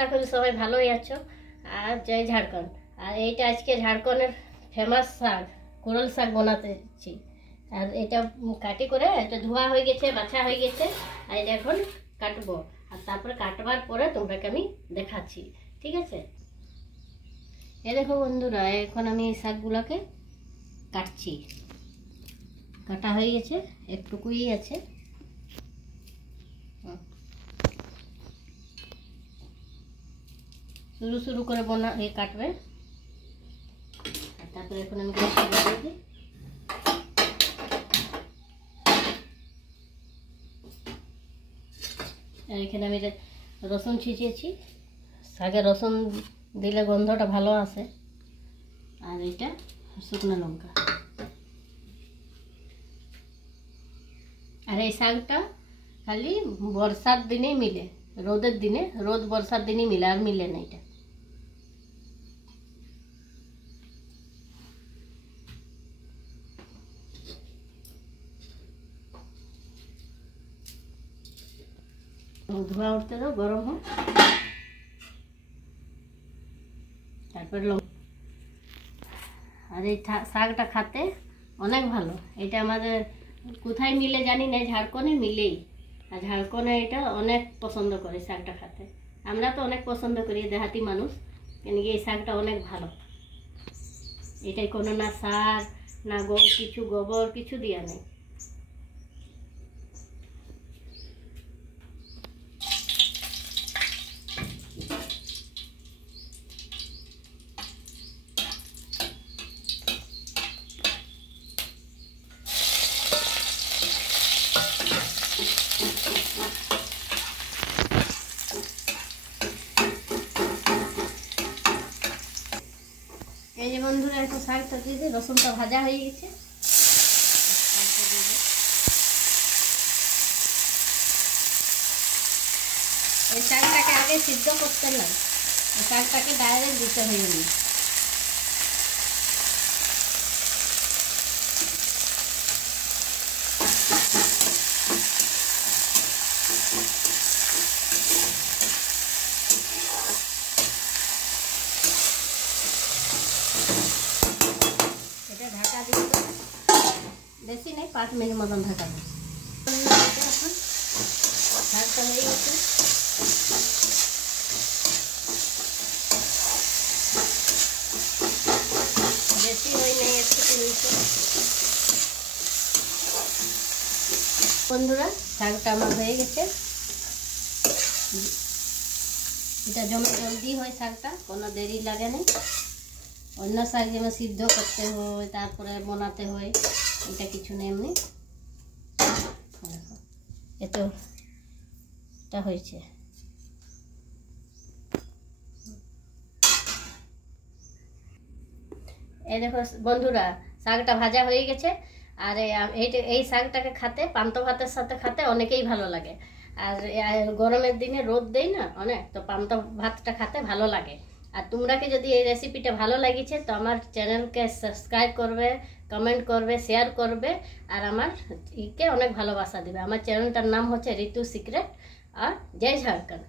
আশা করি সবাই ভালোই আছো। আর জয় ঝাড়খণ্ড। আর এইটা আজকে ঝাড়খণ্ডের ফেমাস শাক, কোরল শাক বানাতেছি। আর এটা কাটি করে এটা ধোয়া হয়ে গেছে, বাছা হয়ে গেছে। আর এটা এখন কাটবো, আর তারপরে কাটবার পরে তোমরাকে আমি দেখাচ্ছি, ঠিক আছে? এ দেখো বন্ধুরা, এখন আমি এই শাকগুলোকে কাটছি। কাটা হয়ে গেছে, একটুকুই আছে। শুরু শুরু করে কাটবে। আর তারপরে এখন আমি গ্যাসটা বসিয়ে দিই। আর এখানে আমি রসুন ছিঁচিয়েছি। শাকে রসুন দিলে গন্ধটা ভালো আসে। আর এটা শুকনো লঙ্কা। আর এই শাকটা খালি বর্ষার দিনেই মিলে, রোদের দিনে, রোদ বর্ষার দিনেই মিলে, আর মিলে না। এটা ধোয়া উঠতে দাও, গরম হোক। তারপর আর এই শাকটা খেতে অনেক ভালো। এটা আমাদের কোথায় মিলে জানি না, ঝাড়খণ্ডে মিলেই। আর ঝাড়খণ্ডে এটা অনেক পছন্দ করে শাকটা খেতে। আমরা তো অনেক পছন্দ করি, দেহাতি মানুষ, কেন কি এই শাকটা অনেক ভালো। এটাই কোনো না সার না কিছু গোবর কিছু দেওয়া নেই। এই যে বন্ধুরা, একটু শাকটা দিয়ে দিই। রসুনটা ভাজা হয়ে গেছে। এই শাকটাকে আগে সিদ্ধ করতে নাই, এই শাকটাকে ডাইরেক্ট দিতে হয়ে নি। এটা ঢাকা দিয়ে বেশি নেই, 5 মিনিট মতন ঢাকা দেব। এখন শাকটা হয়ে গেছে। বেশি হয়ে নেই, একটু বন্ধুরা, শাকটা আমার হয়ে গেছে। এটা জলদি হয়, শাকটা কোনো দেরি লাগে না। অন্য শাক যেমন সিদ্ধ করতে হয়, তারপরে বানাতে হয়, এটা কিছু নেই। এমনি এটা হয়েছে। এই দেখো বন্ধুরা, শাকটা ভাজা হয়ে গেছে। আর এই শাকটাকে খেতে পান্তা ভাতের সাথে খেতে অনেকেই ভালো লাগে। আর গরমের দিনে রোদ দেয় না অনেক, তো পান্তা ভাতটা খেতে ভালো লাগে। আর তোমরা কি যদি এই রেসিপিটা ভালো লাগিছে, তো আমার চ্যানেলকে সাবস্ক্রাইব করবে, কমেন্ট করবে, শেয়ার করবে। আর আমার অনেক ভালোবাসা দিবে। আমার চ্যানেলটার নাম হচ্ছে ঋতু সিক্রেট। আর জয় ঝাড়খণ্ড।